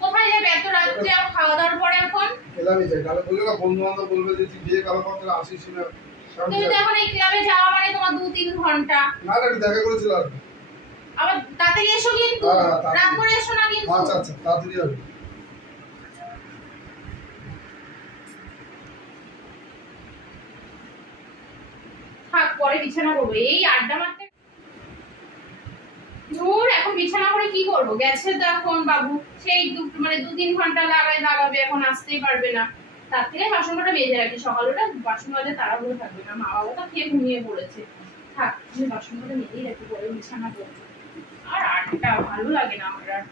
কোথায় যাবে এত রাত্রে আর খাওয়া দাওয়ার পরে এখন? ক্লাবে যাই, তাহলে বলবে না বন্ধু বান্ধব বলবে যে তুই বিয়ে করার পর তোরা আসিস না। তুমি তো এখন এই ক্লাবে যাওয়া মানে তোমার 2-3 ঘন্টা। না না, দেখা করেছিল আর আবার তাড়াতাড়ি এসো কিন্তু, রাত করে এসো না কিন্তু। আচ্ছা আচ্ছা, তাড়াতাড়ি হবে। থাক, পরে বিছানা করবো। এই আড্ডা মারতে দূর, এখন বিছানা করে কি করবো? গেছে তো এখন বাবু, সেই 2-3 ঘন্টা লাগাবে, এখন আসতেই পারবে না। তার থেকে বাসন কটা মেজে রাখি, সকালবেলা বাসন মাজে তাড়াহুড়ো থাকবে না। মা বাবা তো খেয়ে ঘুমিয়ে পড়েছে। থাক, আমি বাসন কটা মেজেই রাখি, পরে বিছানা করবো। আর আড্ডা ভালো লাগে না আমার আর।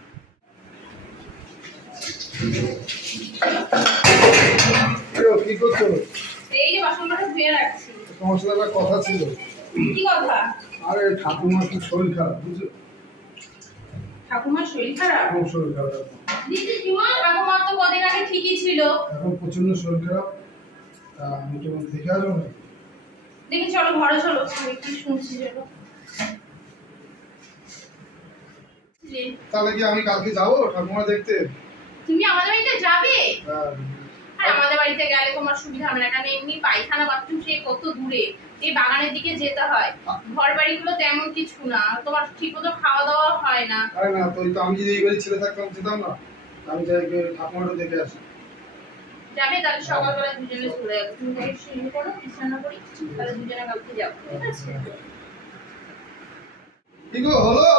কি করছো? এই যে বাসন কটা ধুয়ে রাখছি। তোমার সাথে একটা কথা ছিল। কি কথা? আরে ঠাকুমার খুব শরীর খারাপ, বুঝছো? ঠাকুমার শরীর খারাপ? খুব শরীর খারাপ। দিদি কিমা, ঠাকুমার তো কদিন আগে ঠিকই ছিল। এখন প্রচন্ড শরীর খারাপ। আমি তোমার দেখে আসবো না? দেখি চলো ঘরে চলো, আমি কি শুনছি চলো। তাহলে কি আমি কালকে যাবো ঠাকুমা দেখতে? তুমি আমাদের বাড়িতে যাবে? হ্যাঁ। আর আমাদের বাড়িতে গেলে তোমার সুবিধা হবে না, কারণ এমনি পায়খানা বাথরুম সে কত দূরে, এই বাগানের দিকে যেতে হয়। ঘর বাড়িগুলো তেমন কিছু না, তোমার ঠিক মতো খাওয়া দাওয়া হয় না। আরে না, তো আমি যদি এই বাড়ি ছেলে থাকতাম যেতাম না। আমি যাই ঠাকুমাটা দেখে আসি। যাবে তাহলে সকালবেলা দুজনে চলে যাবো। তুমি তাকে শুরু করো, বিছানা করি, তাহলে দুজনে কালকে যাবো, ঠিক আছে? কি গো হলো?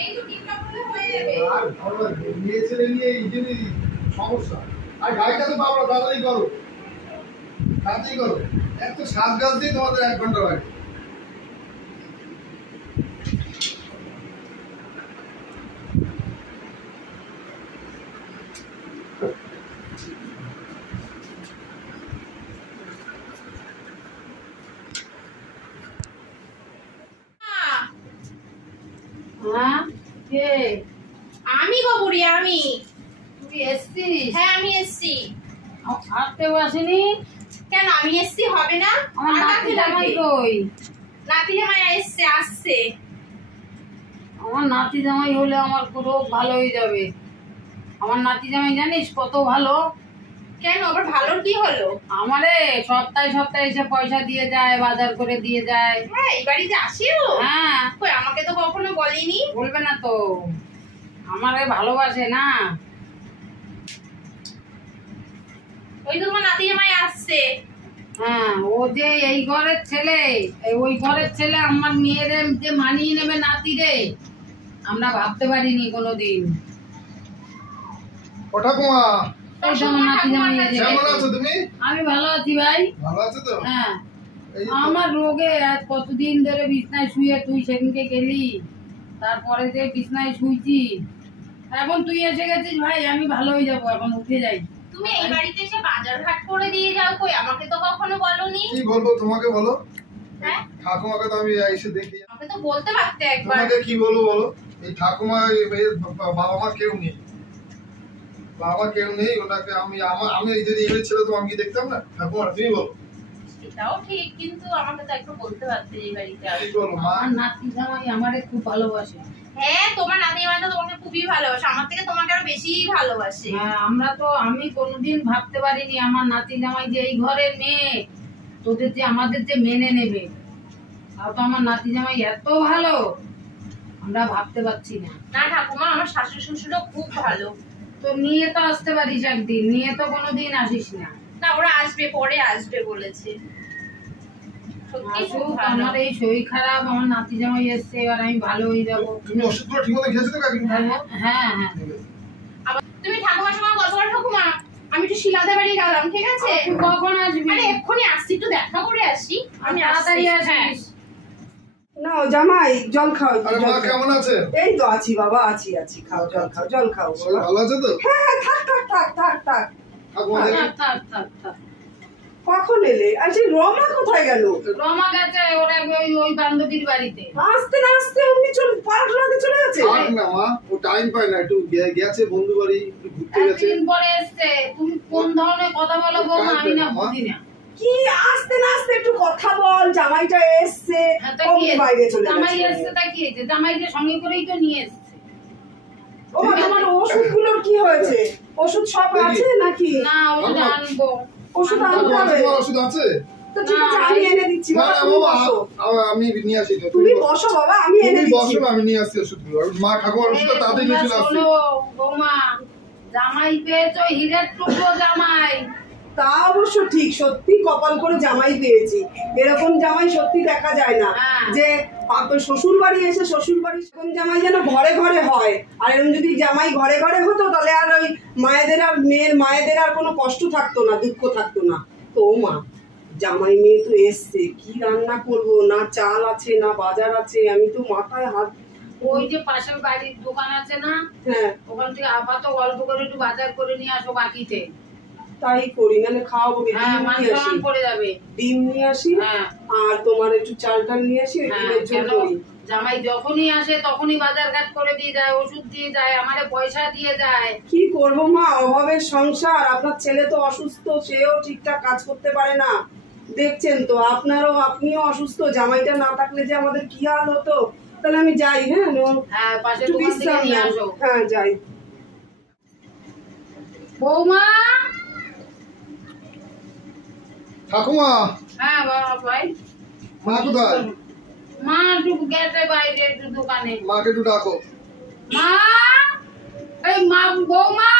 এই তো টিপটা করলে হয়ে যাবে। আর ঘরে নিয়ে ছেলে নিয়ে এই জন্যই সমস্যা। আর গাড়িটা তো বাবা তাড়াতাড়ি করো, তাড়াতাড়ি করো। এত সাজ গাছ দিয়ে তোমাদের 1 ঘন্টা লাগে। আমি গো বুড়ি, আমি। তুই এসছিস? হ্যাঁ আমি এসছি। হাঁটতেও আসেনি কেন, আমি এসছি হবে না? আমার নাতি জামাই কই? নাতি জামাই এসছে, আসছে। আমার নাতি জামাই হলে আমার পুরো ভালো হয়ে যাবে। আমার নাতি জামাই জানিস কত ভালো। কেন, আবার ভালোর কি হলো? আমারে সপ্তাহে সপ্তাহে এসে পয়সা দিয়ে যায়, বাজার করে দিয়ে যায়। হ্যাঁ, এই বাড়িতে আসেও? হ্যাঁ। কই, আমাকে তো কখনো বলেনি। বলবে না তো, আমারে ভালোবাসে না। ওই তো তোমার নাতি জামাই আসছে। হ্যাঁ, ও যে এই ঘরের ছেলে, ওই ঘরের ছেলে আমার মেয়েরে যে মানিয়ে নেবে নাতি রে, আমরা ভাবতে পারিনি কোনোদিন। ও ঠাকুমা, কেমন আছো তুমি? আমি ভালো আছি ভাই। ভালো আছো তো? হ্যাঁ, আমার রোগে আজ কতদিন ধরে বিছনায় শুয়ে, তুই সেদিনকে গেলি, তারপরে যে বিছনায় শুইছি, এখন তুই এসে গেছিস ভাই, আমি ভালো হয়ে যাবো, এখন উঠে যাই। তুমি এই বাড়িতে এসে বাজার ঘাট করে দিয়ে যাও, কই আমাকে তো কখনো বলনি। কি বলবো তোমাকে, বলো? হ্যাঁ, ঠাকুমাকে তো আমি এসে দেখি। আমাকে তো বলতে পারতে একবার। তোমাকে কি বলবো বলো? এই ঠাকুমা বাবা মা কেউ নেই, বাবা কেউ নেই। ওনাকে আমি যদি এমনি ছিল তো আমি কি দেখতাম না? ঠাকুমা তুমি বলো। এটাও ঠিক, কিন্তু আমাকে তো একটু বলতে পারতে এই বাড়িতে আসো। কি বলো মা? আমার নাতি জামাই আমারে খুব ভালোবাসে। হ্যাঁ, তোমার নাতি জামাই তো তোমাকে খুবই ভালোবাসে, আমার থেকে তোমাকে আরো বেশিই ভালোবাসে। হ্যাঁ, আমি কোনোদিন ভাবতে পারিনি আমার নাতি জামাই যে এই ঘরের মেয়ে, তোদের যে আমাদের যে মেনে নেবে। তাও তো আমার নাতি জামাই এত ভালো, আমরা ভাবতে পারছি না। না ঠাকুমা, আমার শাশুড়ি শ্বশুরও খুব ভালো। তো নিয়ে তো আসতে পারিস একদিন, নিয়ে তো কোনোদিন আসিস না। না, ওরা আসবে, পরে আসবে বলেছে। সত্যি খুব ভালো। আমার এই শরীর খারাপ, আমার নাতি জামাই এসছে, এবার আমি ভালো হয়ে যাবো। তুমি ওষুধগুলো ঠিক মতো খেয়েছো তো কাকি? হ্যাঁ হ্যাঁ হ্যাঁ। আবার তুমি ঠাকুমার সঙ্গে গল্প করো। ঠাকুমা, আমি একটু শিলাদের বাড়ি গেলাম, ঠিক আছে? তুই কখন আসবি? আরে এক্ষুনি আসছি, একটু দেখা করে আসি। আমি তাড়াতাড়ি আসছি। আসিস। না জামাই জল খাও। আরে মা কেমন আছে? এই তো আছি বাবা, আছি খাও, জল খাও, জল খাও। সবাই ভালো আছে তো? হ্যাঁ থাক থাক থাক থাক থাক। ঠাকুমা দেখি। থাক থাক থাক। কখন এলে? আচ্ছা রমা কোথায় গেল? রমা গেছে ওরা ওই বান্ধবীর বাড়িতে। আসতে না আসতে উনি পার্কলাতে চলে গেছে। থাক না মা, ও টাইম পায় না, একটু গেছে বন্ধু বাড়ি, একটু ঘুরতে গেছে। একদিন পরে এসছে। তুমি কোন ধরনের কথা বলো বৌমা, আমি না বুঝি না। কি আস্তে না আস্তে একটু কথা বল, জামাইটা এসছে, হ্যাঁ, তা অমনি কি হয়েছে? বাইরে চলে জামাই গেছে। এসছে তা কি হয়েছে? জামাইকে সঙ্গে করেই তো নিয়ে এসছে। ও মা, তোমার ওষুধগুলোর কি হয়েছে? ওষুধ সব আছে নাকি? না ওষুধ আনবো। ওষুধ আনতে ঠাকুমা হবে। তোমার ওষুধ আছে? তো ঠিক আছে, আমি এনে দিচ্ছি। না বাবা, না তুমি বাবা, বসো। আমি নিয়ে আসি তো। তুমি বসো বাবা, আমি এনে তুমি দিচ্ছি। বসো না, আমি নিয়ে আসছি ওষুধগুলো। মা ঠাকুমার ওষুধটা তাড়াতাড়ি নিয়ে চলে আসছি। শোনো বৌমা, জামাই পেয়েছো হিরের টুকরো জামাই। তা অবশ্য ঠিক, সত্যি কপাল করে জামাই পেয়েছি। এরকম জামাই সত্যি দেখা যায় না, হ্যাঁ। যে শ্বশুর বাড়ি এসে শ্বশুর বাড়ি এরকম জামাই যেন ঘরে ঘরে হয়। আর এরকম যদি জামাই ঘরে ঘরে হতো তাহলে আর ওই মায়েদের আর মেয়ের মায়েদের আর কোনো কষ্ট থাকতো না, দুঃখ থাকতো না। তো মা, জামাই মেয়ে তো এসছে, কি রান্না করব? না চাল আছে না বাজার আছে, আমি তো মাথায় হাত। ওই যে পাশের বাড়ির দোকান আছে না, হ্যাঁ, ওখান থেকে আপাতত অল্প করে একটু বাজার করে নিয়ে আসো বাকিতে। তাই করি, নাহলে খাওয়াবো কি? হ্যাঁ, ডিম মান নিয়ে আসি, সম্মান পড়ে যাবে। ডিম নিয়ে আসি, হ্যাঁ আর তোমার একটু চাল টাল নিয়ে আসি, হ্যাঁ, ডিমের ঝোল কেন করি। জামাই যখনই আসে তখনই বাজার ঘাট করে দিয়ে যায়, ওষুধ দিয়ে যায়, আমারে পয়সা দিয়ে যায়। কি করবো মা, অভাবের সংসার। আপনার ছেলে তো অসুস্থ, সেও ঠিকঠাক কাজ করতে পারে না, দেখছেন তো। আপনিও অসুস্থ, জামাইটা না থাকলে যে আমাদের কি হাল হতো। তাহলে আমি যাই। হ্যাঁ, হ্যাঁ, পাশের একটু দোকান থেকে বিশ্রাম নিয়ে নাও। আসো। হ্যাঁ, যাই। বৌমা। ঠাকুমা, হ্যাঁ বাবা ভাই। মা কোথায়? মা একটু গেছে বাইরে একটু দোকানে। মাকে একটু ডাকো। মা, এই মা, বৌমা,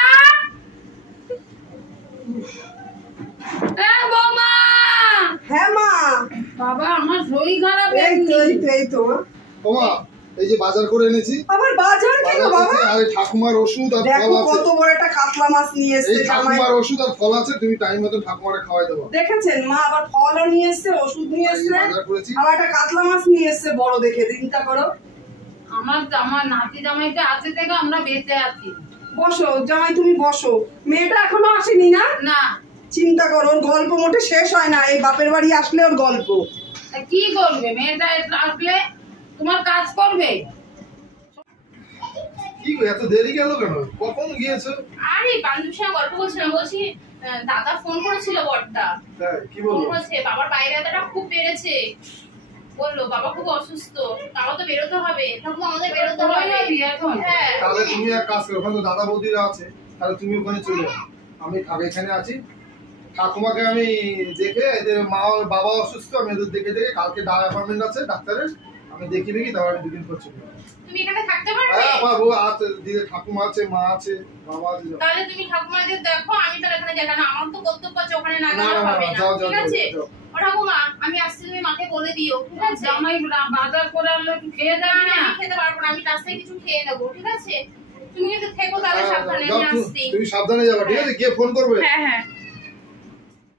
বৌমা। হ্যাঁ মা, বাবা আমার শরীর খারাপ। এই তো মা। ও মা, এই যে বাজার করে এনেছি। আমার বাজার কেন বাজার বাবা? করেছি, আর এই ঠাকুমার ওষুধ আর ফল দেখো আছে। কত বড় একটা কাতলা মাছ নিয়ে এই এসছে জামাই। ঠাকুমার ওষুধ আর ফল আছে, তুমি টাইম মতো ঠাকুমারে খাওয়াই দেবো। দেখেছেন মা, আবার ফলও নিয়ে এসছে, ওষুধ নিয়ে এই এসছে, বাজার করেছি। আবার একটা কাতলা মাছ নিয়ে এসছে বড় দেখে। চিন্তা করো। আমার নাতি জামাইটা আছে থেকে আমরা বেঁচে আছি। বসো জামাই, তুমি বসো। মেয়েটা এখনো আসেনি না? না, চিন্তা করো, ওর গল্প মোটে শেষ হয় না। এই বাপের বাড়ি আসলে ওর গল্প। তা কি করবে মেয়েটা আসলে? তোমার কাজ করবে। কি গো, এত দেরি গেল কেন? কখন গিয়েছো? আরে বান্ধবীর সঙ্গে গল্প করছিলাম, বলছি দাদা ফোন করেছিল বড়দা। হ্যাঁ, কি ফোন বলবো? করেছে, বাবার বাইরে ব্যথাটা খুব বেড়েছে। বললো বাবা খুব অসুস্থ, আমার তো বেরোতে হবে, ঠাকুমা আমাদের বেরোতে হবে। এখন হ্যাঁ, তাহলে তুমি এক কাজ করো, ওখানে তো দাদা বৌদিরা আছে, তাহলে তুমি ওখানে চলে যাও। আমি এখানে আছি। ঠাকুমাকে আমি দেখে, এদের মা বাবা অসুস্থ, আমি এদের দেখে কালকে অ্যাপয়েন্টমেন্ট আছে ডাক্তারের, আমি দেখিয়ে দেখি, তারপর আমি দুদিন পর চলে যাবো। তুমি এখানে থাকতে পারবে? হ্যাঁ পারবো, আছে দিকে ঠাকুমা আছে, মা আছে, বাবা আছে, যাও। তাহলে তুমি ঠাকুমাদের দেখো, আমি তাহলে এখানে যাই না, আমার তো কর্তব্য আছে ওখানে না না, গেলে না, হবে না, না। যাও, যাও, ঠিক আছে? যাও। ও ঠাকুমা, আমি আসছি, তুমি মাকে বলে দিও, ঠিক আছে? জামাই বাজার করে আনলে একটু খেয়ে না, যাবি না, না? আমি খেতে পারবো না, আমি রাস্তায় কিছু খেয়ে নেবো, ঠিক আছে? তুমি কিন্তু থেকো তাহলে হ্যাঁ, সাবধানে, যাও, আমি আসছি। তুমি সাবধানে যাবে, ঠিক আছে? গিয়ে ফোন করবে। হ্যাঁ হ্যাঁ।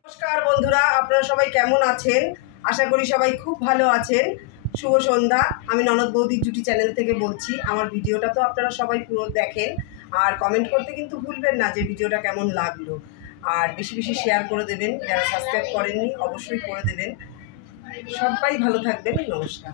নমস্কার বন্ধুরা, আপনারা সবাই কেমন আছেন? আশা করি সবাই খুব ভালো আছেন। শুভ সন্ধ্যা। আমি ননদ বৌদি জুটি চ্যানেল থেকে বলছি। আমার ভিডিওটা তো আপনারা সবাই পুরো দেখেন, আর কমেন্ট করতে কিন্তু ভুলবেন না যে ভিডিওটা কেমন লাগলো। আর বেশি বেশি শেয়ার করে দেবেন, যারা সাবস্ক্রাইব করেননি অবশ্যই করে দেবেন। সবাই ভালো থাকবেন। নমস্কার।